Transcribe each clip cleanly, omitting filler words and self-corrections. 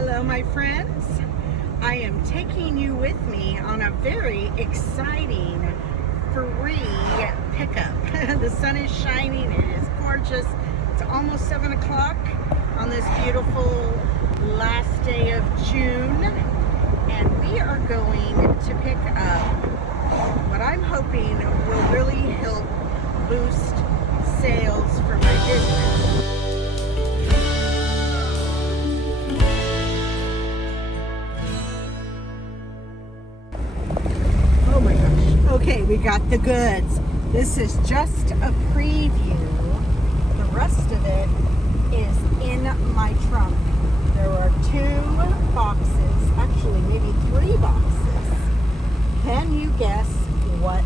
Hello, my friends. I am taking you with me on a very exciting free pickup. The sun is shining. It is gorgeous. It's almost 7 o'clock on this beautiful last day of June. And we are going to pick up what I'm hoping will really help boost sales for my business. Oh my gosh. Okay, we got the goods. This is just a preview. The rest of it is in my trunk. There are 2 boxes, actually maybe 3 boxes. Can you guess what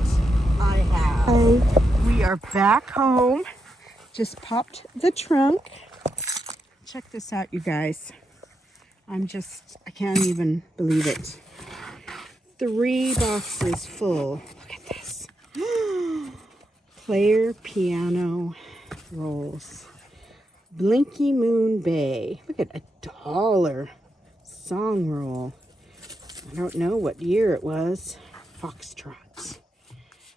I have? We are back home. Just popped the trunk. Check this out, you guys. I can't even believe it. 3 boxes full. Look at this. Player piano rolls. Blinky Moon Bay. Look at $1 song roll. I don't know what year it was. Foxtrots.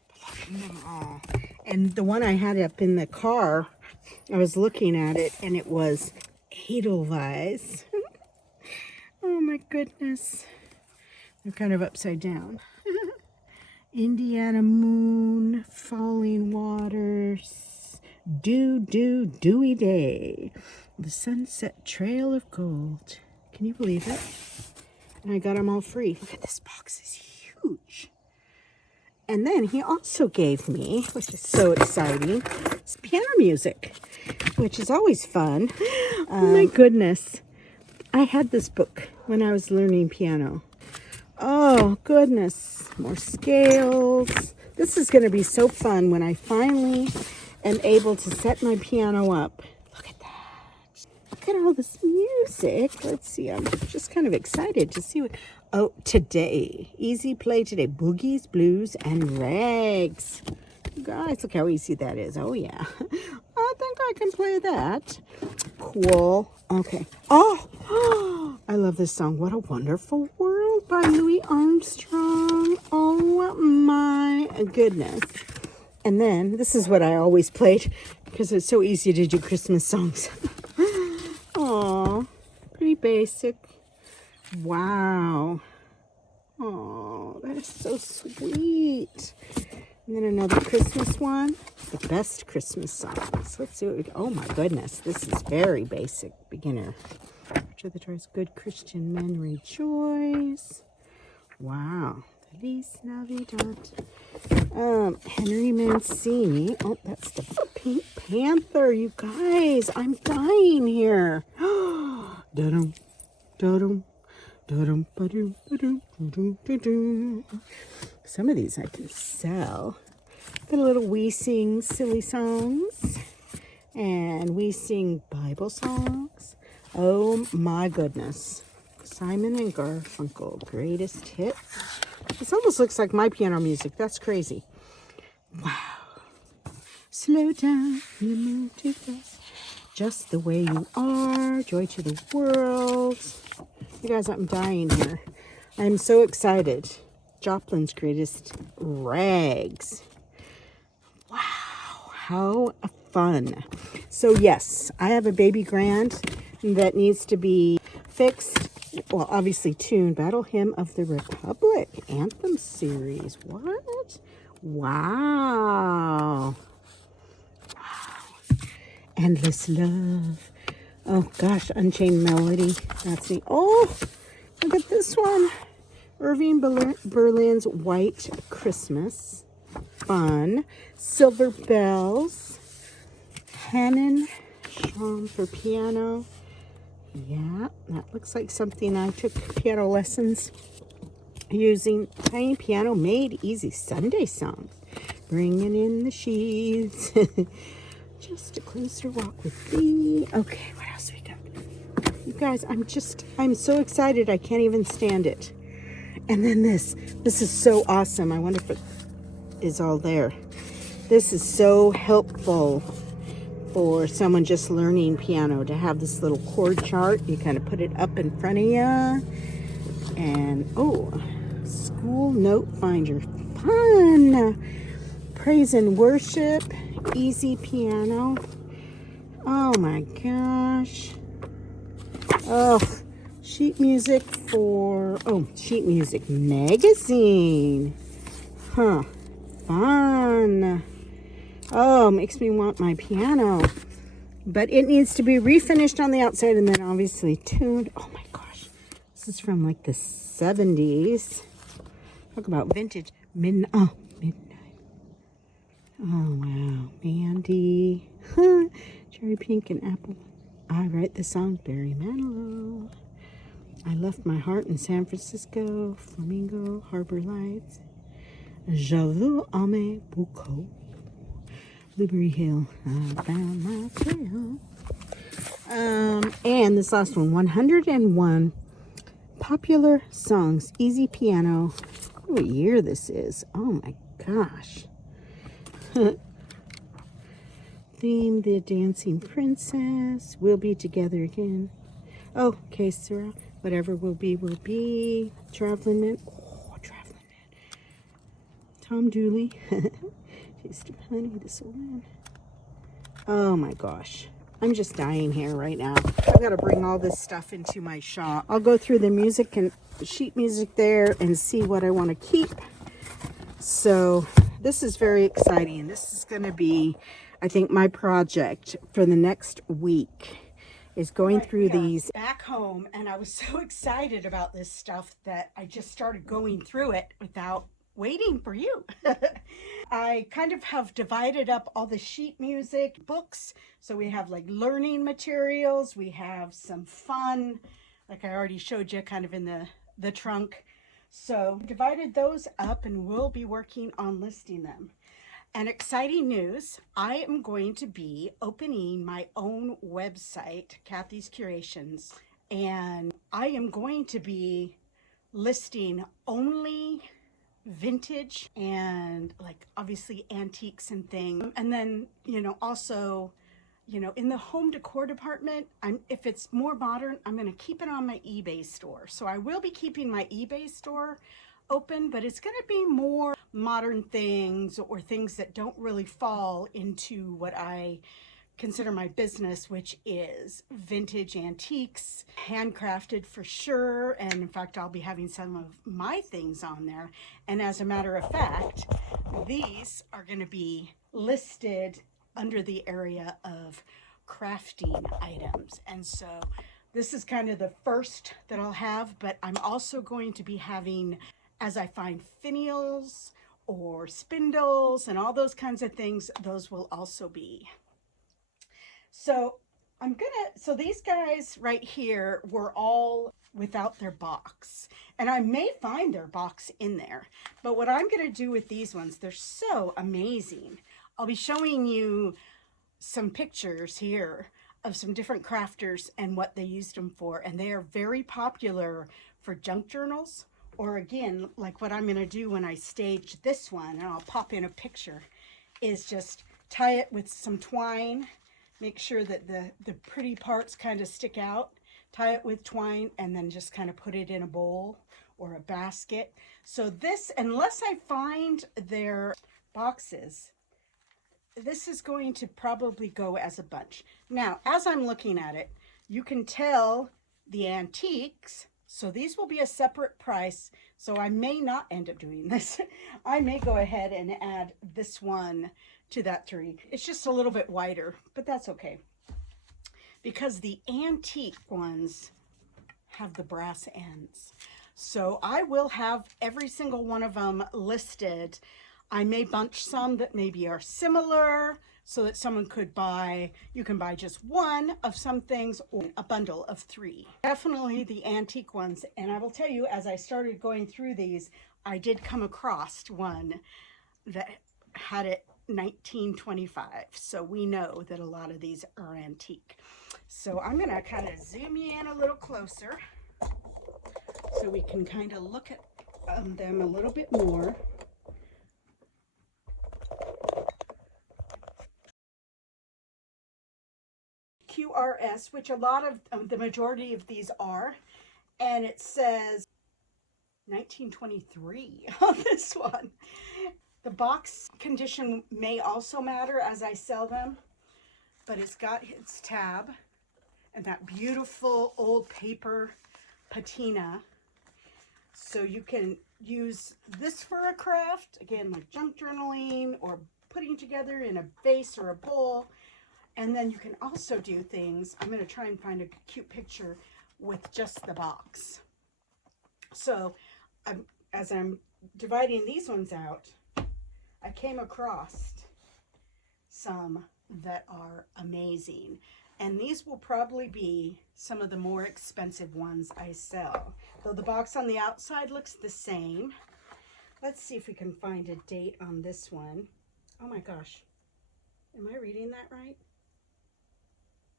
But look at them all. And the one I had up in the car, I was looking at it and it was Edelweiss. Oh my goodness. They're kind of upside down. Indiana Moon, Falling Waters, Dewy Day, the Sunset Trail of Gold. Can you believe it? And I got them all free. Look at this box, is huge. And then he also gave me, which is so exciting, it's piano music, which is always fun. Oh my goodness. I had this book when I was learning piano. Oh, goodness. More scales. This is going to be so fun when I finally am able to set my piano up. Look at that. Look at all this music. Let's see. I'm just kind of excited to see what... Oh, today. Easy play today. Boogies, blues, and rags. You guys, look how easy that is. Oh, yeah. I think I can play that. Cool. Okay. Oh, I love this song. What a Wonderful World by Louis Armstrong. Oh my goodness. And then this is what I always played because it's so easy to do Christmas songs. Oh, pretty basic. Wow. Oh, that's so sweet. And then another Christmas one. The best Christmas songs. Let's see what we got. Oh my goodness. This is very basic. Beginner. Which of the choice? Good Christian Men Rejoice. Wow. Feliz Navidad. Henry Mancini. Oh, that's the Pink Panther. You guys, I'm dying here. Da-dum, da-dum. Some of these I can sell. Got a little We Sing Silly Songs. And We Sing Bible Songs. Oh my goodness. Simon and Garfunkel, Greatest Hits. This almost looks like my piano music. That's crazy. Wow. Slow down, you move too fast. Just the Way You Are, Joy to the World. You guys, I'm dying here. I'm so excited. Joplin's Greatest Rags. Wow, how fun. So yes, I have a baby grand that needs to be fixed. Well, obviously tuned. Battle Hymn of the Republic Anthem Series. What? Wow. Endless Love. Oh gosh, Unchained Melody. That's neat. Oh, look at this one. Irving Berlin's White Christmas. Fun. Silver Bells. Hannen Schramm for piano. Yeah, that looks like something I took piano lessons using. Tiny Piano Made Easy Sunday songs. Bringing in the sheaves. Just a closer walk with thee. Okay, what else we got? You guys, I'm so excited. I can't even stand it. And then this is so awesome. I wonder if it is all there. This is so helpful. or someone just learning piano to have this little chord chart. You kind of put it up in front of you. And, oh, school note finder. Fun! Praise and worship. Easy piano. Oh my gosh. Oh, sheet music for, oh, sheet music magazine. Huh. Fun. Oh, makes me want my piano. But it needs to be refinished on the outside and then obviously tuned. Oh my gosh. This is from like the 70s. Talk about vintage. Midnight. Oh, wow. Mandy. Cherry pink and apple. I write the song Barry Manilow. I left my heart in San Francisco. Flamingo. Harbor Lights. Je vous aime beaucoup. Blueberry Hill. I found my trail. And this last one. 101 popular songs. Easy piano. What year this is. Oh my gosh. Theme, the dancing princess. We'll be together again. Oh, okay, Sarah. Whatever will be, will be. Traveling man. Oh, traveling man. Tom Dooley. Taste of honey, this one. Oh my gosh. I'm just dying here right now. I've got to bring all this stuff into my shop. I'll go through the music and sheet music there and see what I want to keep. So this is very exciting. This is going to be, I think, my project for the next week is going through these. Back home, and I was so excited about this stuff that I just started going through it without waiting for you. I kind of have divided up all the sheet music books. So we have like learning materials. We have some fun, like I already showed you kind of in the trunk. So divided those up and we'll be working on listing them. And exciting news, I am going to be opening my own website, Kathy's Curations, and I am going to be listing only vintage and like obviously antiques and things. And then, also, in the home decor department, if it's more modern, I'm going to keep it on my eBay store. So I will be keeping my eBay store open, but it's going to be more modern things or things that don't really fall into what I consider my business, which is vintage antiques, handcrafted for sure. And in fact, I'll be having some of my things on there. And as a matter of fact, these are going to be listed under the area of crafting items. And so this is kind of the first that I'll have, but I'm also going to be having, as I find finials or spindles and all those kinds of things, those will also be. So so these guys right here were all without their box, and I may find their box in there, but what I'm going to do with these ones, they're so amazing. I'll be showing you some pictures here of some different crafters and what they used them for, and they are very popular for junk journals, or again, like what I'm going to do when I stage this one, and I'll pop in a picture, is just tie it with some twine. Make sure that the pretty parts kind of stick out, tie it with twine, and then just kind of put it in a bowl or a basket. So this, unless I find their boxes, this is going to probably go as a bunch. Now, as I'm looking at it, you can tell the antiques, so these will be a separate price. So I may not end up doing this. I may go ahead and add this one to that 3. It's just a little bit wider, but that's okay. Because the antique ones have the brass ends. So I will have every single one of them listed. I may bunch some that maybe are similar so that someone could buy, you can buy just one of some things or a bundle of 3. Definitely the antique ones. And I will tell you, as I started going through these, I did come across one that had it 1925. So we know that a lot of these are antique. So I'm going to kind of zoom you in a little closer so we can kind of look at them a little bit more. WRS, which a lot of the majority of these are, and it says 1923 on this one. The box condition may also matter as I sell them, but it's got its tab and that beautiful old paper patina. So you can use this for a craft, again, like junk journaling or putting together in a vase or a bowl. And then you can also do things, I'm going to try and find a cute picture with just the box. So as I'm dividing these ones out, I came across some that are amazing. And these will probably be some of the more expensive ones I sell. Though the box on the outside looks the same. Let's see if we can find a date on this one. Oh my gosh. Am I reading that right?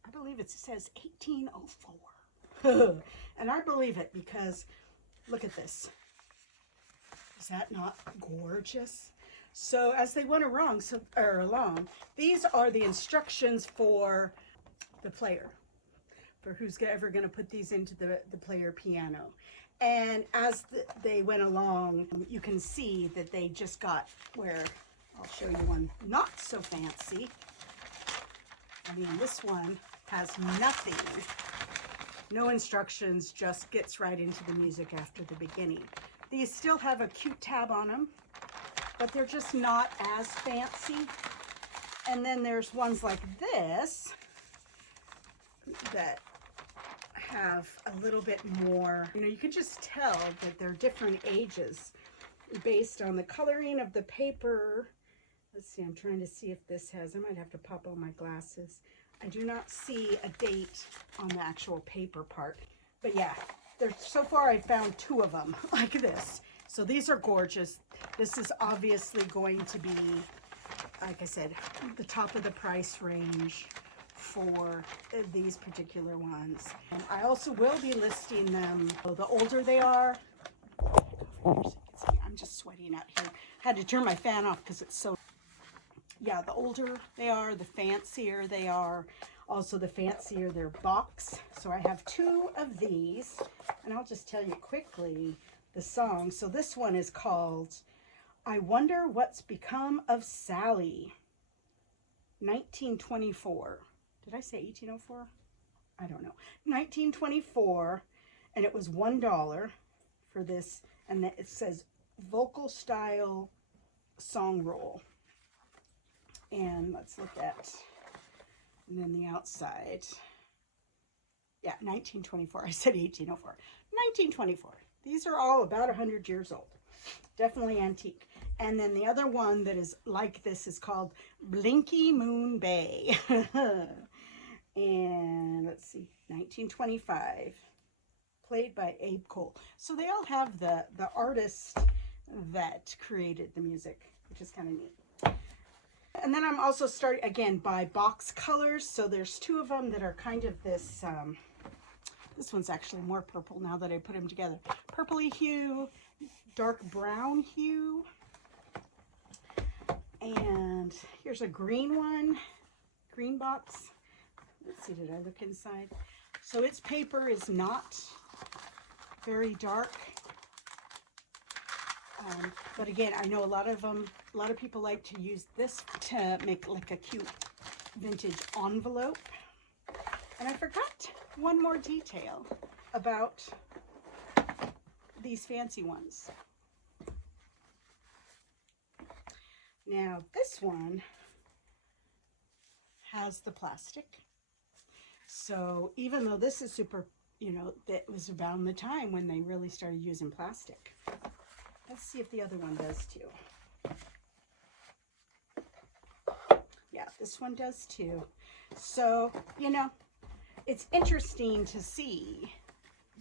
I believe it says 1804. And I believe it because look at this. Is that not gorgeous? So as they went along, these are the instructions for the player, for who's ever going to put these into the player piano. And as they went along, you can see that they just got where, I'll show you one not so fancy. I mean, this one has nothing, no instructions, just gets right into the music after the beginning. These still have a cute tab on them, but they're just not as fancy. And then there's ones like this that have a little bit more, you know, you can just tell that they're different ages based on the coloring of the paper. Let's see, I'm trying to see if this has, I might have to pop on my glasses. I do not see a date on the actual paper part, but yeah, so far I found 2 of them like this. So these are gorgeous. This is obviously going to be, like I said, the top of the price range for these particular ones. And I also will be listing them. The older they are, I'm just sweating out here. Had to turn my fan off because it's so, yeah, the older they are, the fancier they are. Also the fancier their box. So I have 2 of these, and I'll just tell you quickly the song. So this one is called I Wonder What's Become of Sally, 1924. Did I say 1804? I don't know. 1924, and it was $1 for this, and it says vocal style song roll. And let's look at, and then the outside. Yeah, 1924. I said 1804. 1924. These are all about 100 years old. Definitely antique. And then the other one that is like this is called Blinky Moon Bay. And let's see, 1925. Played by Abe Cole. So they all have the artist that created the music, which is kind of neat. And then I'm also starting, again, by box colors. So there's 2 of them that are kind of this, this one's actually more purple now that I put them together. Purpley hue, dark brown hue. And here's a green one, green box. Let's see, did I look inside? So its paper is not very dark. But again, I know a lot of people like to use this to make like a cute vintage envelope. And I forgot one more detail about these fancy ones. Now this one has the plastic. So even though this is super, you know, that was around the time when they really started using plastic. Let's see if the other one does too. Yeah, this one does too. So, you know, it's interesting to see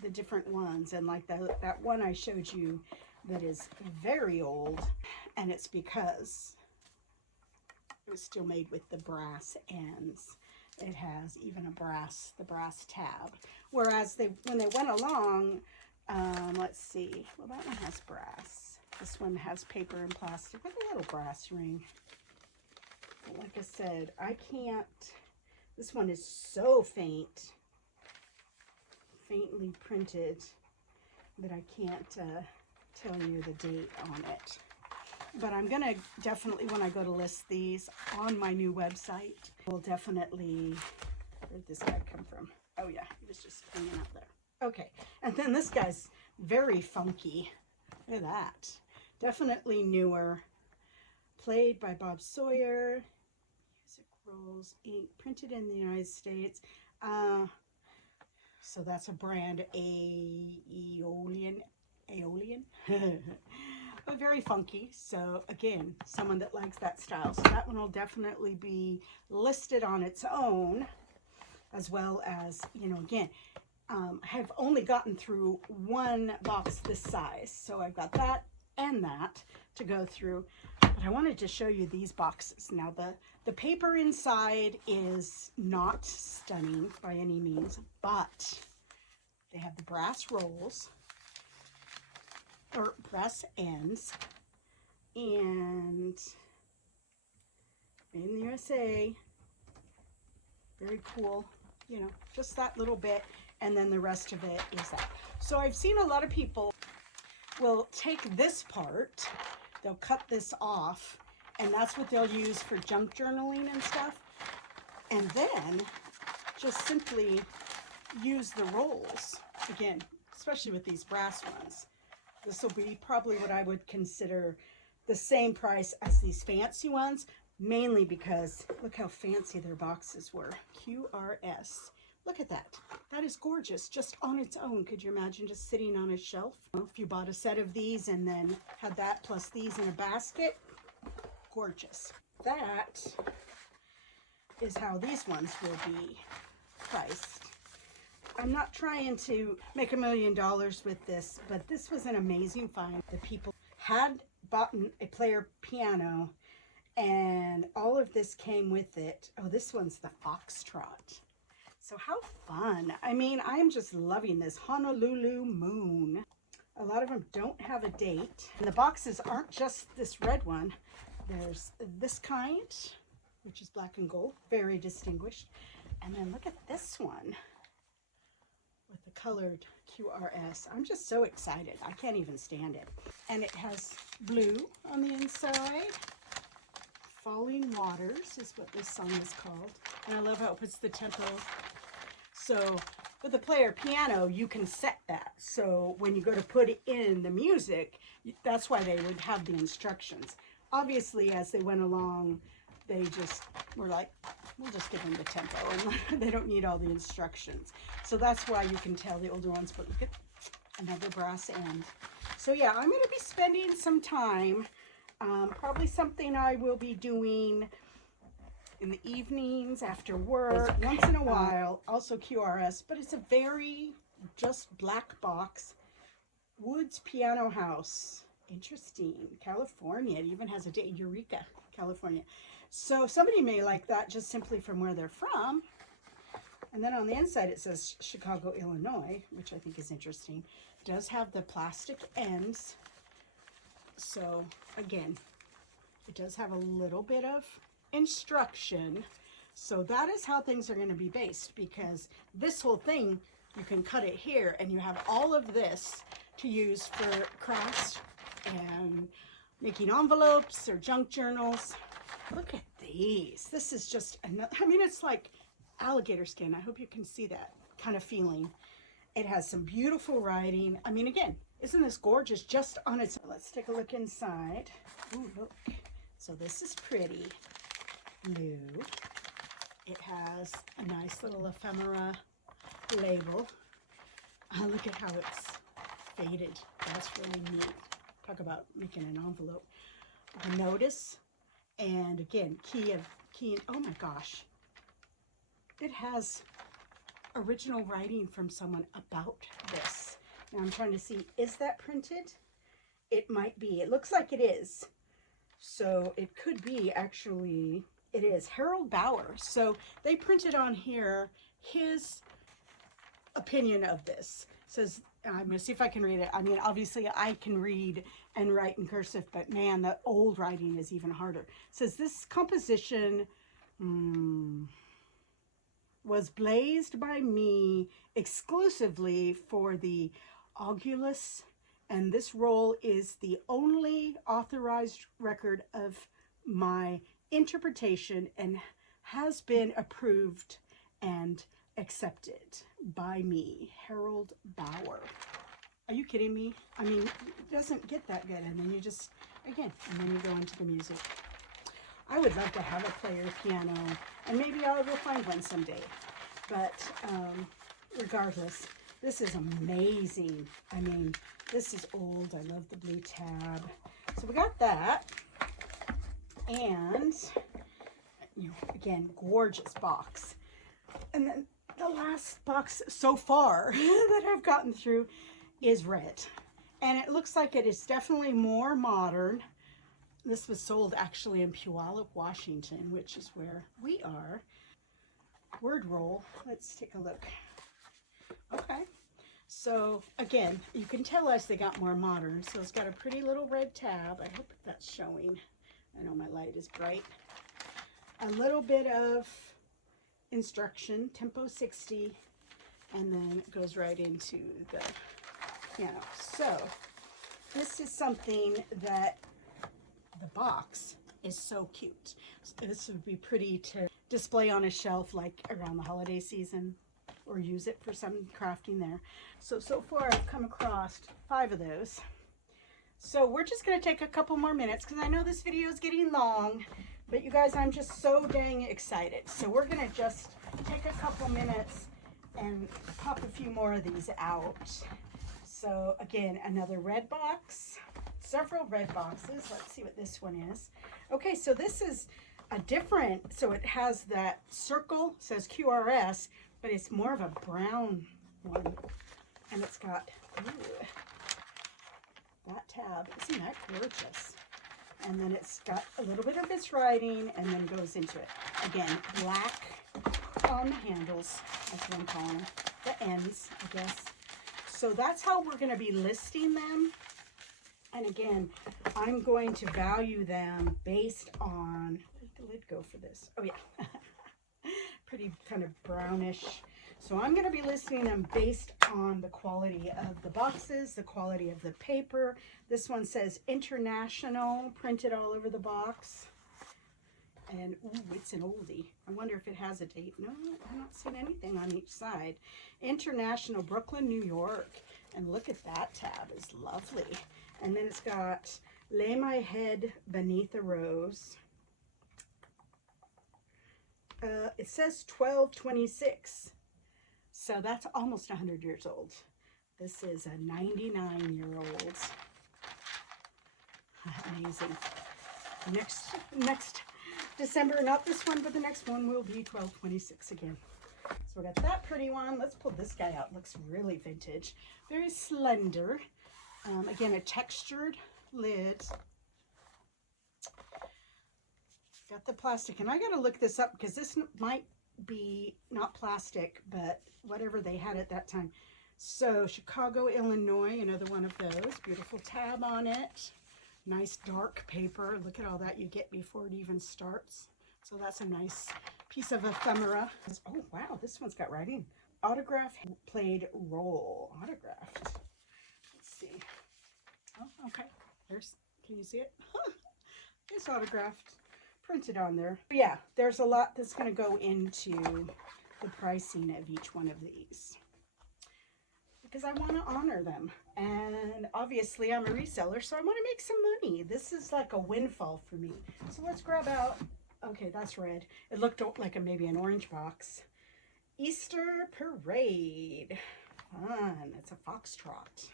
the different ones. And like that one I showed you that is very old, and it's because it was still made with the brass ends. It has even the brass tab. Whereas when they went along, let's see, well, that one has brass. This one has paper and plastic with a little brass ring. But like I said, I can't This one is so faintly printed that I can't tell you the date on it. But I'm gonna definitely, when I go to list these on my new website, we'll definitely, where'd this guy come from? Oh yeah, he was just hanging out there. Okay, and then this guy's very funky. Look at that. Definitely newer. Played by Bob Sawyer. Music Rolls, ink, printed in the United States. So that's a brand, Aeolian. But very funky. So again, someone that likes that style. So that one will definitely be listed on its own, as well as, you know, again, I have only gotten through one box this size. So I've got that and that to go through. But I wanted to show you these boxes. Now the paper inside is not stunning by any means, but they have the brass rolls, or brass ends, and made in the USA. Very cool, you know, just that little bit, and then the rest of it is that. So I've seen a lot of people will take this part, they'll cut this off, and that's what they'll use for junk journaling and stuff, and then just simply use the rolls again, especially with these brass ones. This will be probably what I would consider the same price as these fancy ones, mainly because look how fancy their boxes were. QRS. Look at that. That is gorgeous just on its own. Could you imagine just sitting on a shelf? If you bought a set of these and then had that plus these in a basket, gorgeous. That is how these ones will be priced. I'm not trying to make $1 million with this, but this was an amazing find. The people had bought a player piano, and all of this came with it. Oh, this one's the Foxtrot. So how fun. I mean, I'm just loving this Honolulu Moon. A lot of them don't have a date. And the boxes aren't just this red one. There's this kind, which is black and gold, very distinguished. And then look at this one with the colored QRS. I'm just so excited. I can't even stand it. And it has blue on the inside. Falling Waters is what this song is called. And I love how it puts the tempo. So with the player piano, you can set that. So when you go to put in the music, that's why they would have the instructions. Obviously, as they went along, they just were like, we'll just give them the tempo, and they don't need all the instructions. So that's why you can tell the older ones, but look at another brass end. So yeah, I'm going to be spending some time, probably something I will be doing in the evenings after work, once in a while, also QRS, but it's a very just black box. Woods Piano House. Interesting. California. It even has a date. Eureka, California. So somebody may like that just simply from where they're from. And then on the inside it says Chicago, Illinois, which I think is interesting. It does have the plastic ends. So again, it does have a little bit of instruction. So that is how things are going to be based, because this whole thing, you can cut it here and you have all of this to use for crafts and making envelopes or junk journals. Look at these. This is just another, I mean, it's like alligator skin. I hope you can see that kind of feeling. It has some beautiful writing. I mean, again, isn't this gorgeous just on its own? Let's take a look inside. Ooh, look. So this is pretty blue. It has a nice little ephemera label. Look at how it's faded. That's really neat. Talk about making an envelope. The notice, and again, key, oh my gosh. It has original writing from someone about this. Now I'm trying to see, is that printed? It might be. It looks like it is. So it could be actually, it is Harold Bauer. So they printed on here his opinion of this. It says, I'm going to see if I can read it. I mean, obviously I can read and write in cursive, but man, the old writing is even harder. It says this composition, was blazed by me exclusively for the Augulus, and this roll is the only authorized record of my interpretation and has been approved and accepted by me, Harold Bauer. Are you kidding me? I mean, it doesn't get that good, and then you just, again, and then you go into the music. I would love to have a player piano, and maybe I will find one someday. But regardless, this is amazing. I mean, this is old. I love the blue tab. So we got that. And, you know, again, gorgeous box. And then the last box so far that I've gotten through is red. And it looks like it is definitely more modern. This was sold actually in Puyallup, Washington, which is where we are. Word roll. Let's take a look. Okay. So again, you can tell as they got more modern. So it's got a pretty little red tab. I hope that's showing. I know my light is bright. A little bit of instruction, tempo 60, and then it goes right into the piano. So this is something that the box is so cute. So this would be pretty to display on a shelf like around the holiday season, or use it for some crafting there. So far I've come across 5 of those. So we're just going to take a couple more minutes because I know this video is getting long, but you guys, I'm just so dang excited. So we're going to just take a couple minutes and pop a few more of these out. So again, another red box, several red boxes. Let's see what this one is. Okay, so this is a different, so it has that circle, says QRS, but it's more of a brown one. And it's got, ooh, that tab. Isn't that gorgeous? And then it's got a little bit of its writing and then goes into it. Again, black on the handles, that's what I'm calling them. The ends, I guess. So that's how we're going to be listing them. And again, I'm going to value them based on, where did the lid go for this? Oh yeah, pretty kind of brownish. So I'm going to be listing them based on the quality of the boxes, the quality of the paper. This one says international, printed all over the box. And ooh, it's an oldie. I wonder if it has a date. No, I'm not seeing anything on each side. International, Brooklyn, New York. And look at that tab, it's lovely. And then it's got Lay My Head Beneath a Rose. It says 1226. So that's almost 100 years old. This is a 99-year-old. Amazing. Next December, not this one, but the next one will be 1226 again. So we got that pretty one. Let's pull this guy out. Looks really vintage. Very slender. Again, a textured lid. Got the plastic. And I got to look this up because this might be not plastic, but whatever they had at that time. So Chicago, Illinois, another one of those. Beautiful tab on it. Nice dark paper. Look at all that you get before it even starts. So that's a nice piece of ephemera. Oh, wow. This one's got writing. Autograph played roll. Autographed. Let's see. Oh, okay. There's, can you see it? It's autographed. Printed on there. Yeah, there's a lot that's going to go into the pricing of each one of these. Because I want to honor them. And obviously I'm a reseller, so I want to make some money. This is like a windfall for me. So let's grab out, okay, that's red. It looked like maybe an orange box. Easter Parade. Fun. It's a foxtrot.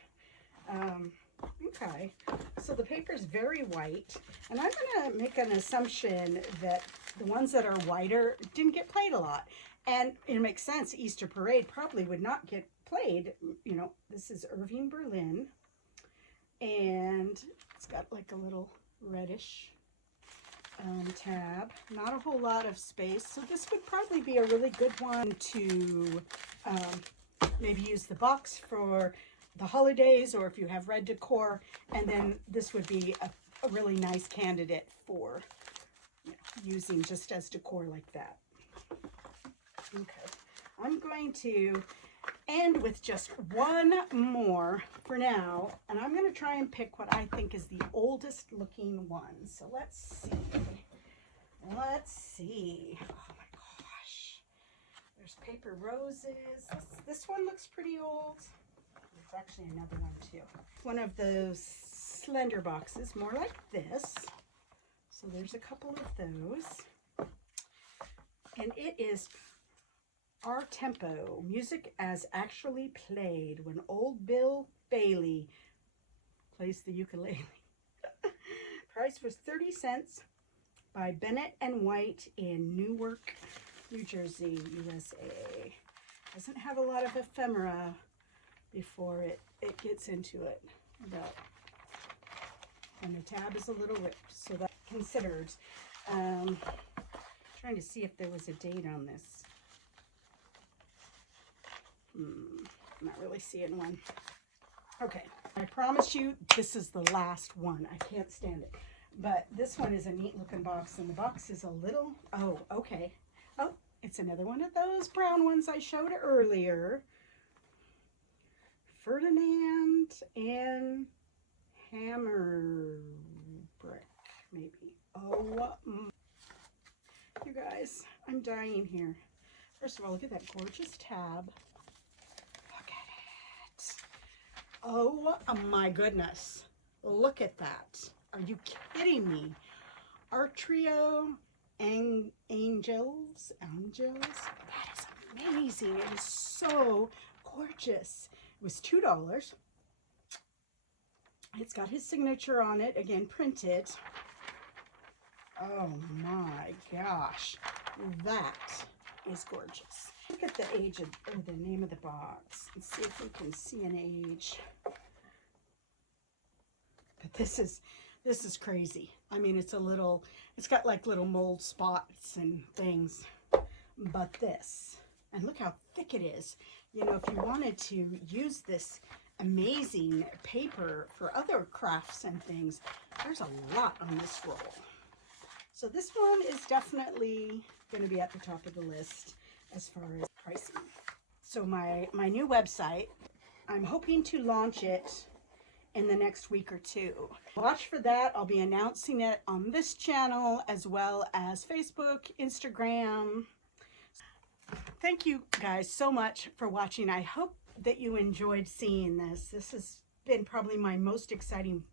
Okay, so the paper is very white. And I'm going to make an assumption that the ones that are whiter didn't get played a lot. And it makes sense. Easter Parade probably would not get played. You know, this is Irving Berlin, and it's got like a little reddish tab. Not a whole lot of space, so this would probably be a really good one to maybe use the box for the holidays, or if you have red decor, and then this would be a really nice candidate for, you know, using just as decor like that. Okay. I'm going to end with just one more for now, and I'm going to try and pick what I think is the oldest looking one. So let's see. Let's see. Oh my gosh. There's paper roses. This one looks pretty old. There's actually another one too. One of those slender boxes, more like this. So there's a couple of those. And it is Our Tempo, music as actually played when old Bill Bailey plays the ukulele. Price was 30 cents by Bennett and White in Newark, New Jersey, USA. Doesn't have a lot of ephemera before it gets into it, but and the tab is a little ripped, so that's considered. Trying to see if there was a date on this. I'm not really seeing one. Okay, I promise you this is the last one. I can't stand it. But this one is a neat looking box, and the box is a little, oh, okay. Oh, it's another one of those brown ones I showed earlier. Ferdinand and Hammerbrick, maybe. Oh, you guys, I'm dying here. First of all, look at that gorgeous tab. Look at it. Oh my goodness. Look at that. Are you kidding me? Art Trio Angels. That is amazing. It is so gorgeous. It was $2. It's got his signature on it, again printed. Oh my gosh, that is gorgeous. Look at the age of, or the name of the box, and see if we can see an age. But this is crazy. I mean, it's got like little mold spots and things, but this, and look how thick it is. You know, if you wanted to use this amazing paper for other crafts and things, there's a lot on this roll. So this one is definitely going to be at the top of the list as far as pricing. So my new website, I'm hoping to launch it in the next week or two. Watch for that. I'll be announcing it on this channel as well as Facebook, Instagram. Thank you guys so much for watching. I hope that you enjoyed seeing this. This has been probably my most exciting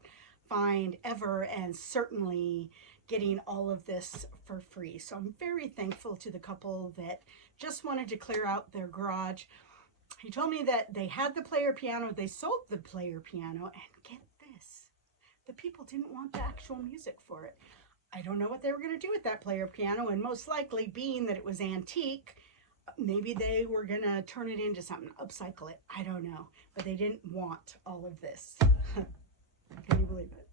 find ever, and certainly getting all of this for free. So I'm very thankful to the couple that just wanted to clear out their garage. He told me that they had the player piano, they sold the player piano, and get this, the people didn't want the actual music for it. I don't know what they were going to do with that player piano, and most likely, being that it was antique, maybe they were going to turn it into something, upcycle it. I don't know, but they didn't want all of this. Can you believe it?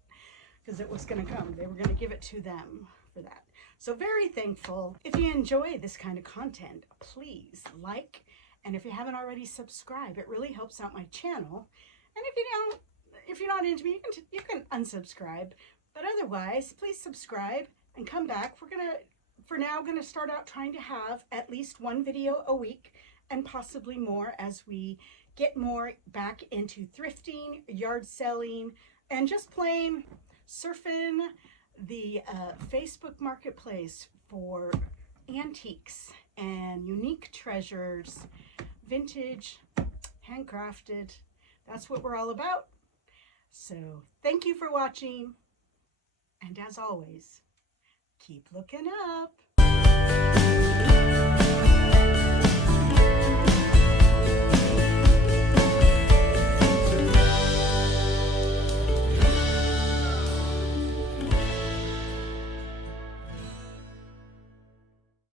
Because it was going to come. They were going to give it to them for that. So very thankful. If you enjoy this kind of content, please like, and if you haven't already, subscribe. It really helps out my channel. And if you're not into me, you can unsubscribe. But otherwise, please subscribe and come back. We're gonna start out trying to have at least one video a week, and possibly more as we get more back into thrifting, yard selling, and just plain surfing the Facebook marketplace for antiques and unique treasures, vintage, handcrafted. That's what we're all about. So thank you for watching, and as always, keep looking up.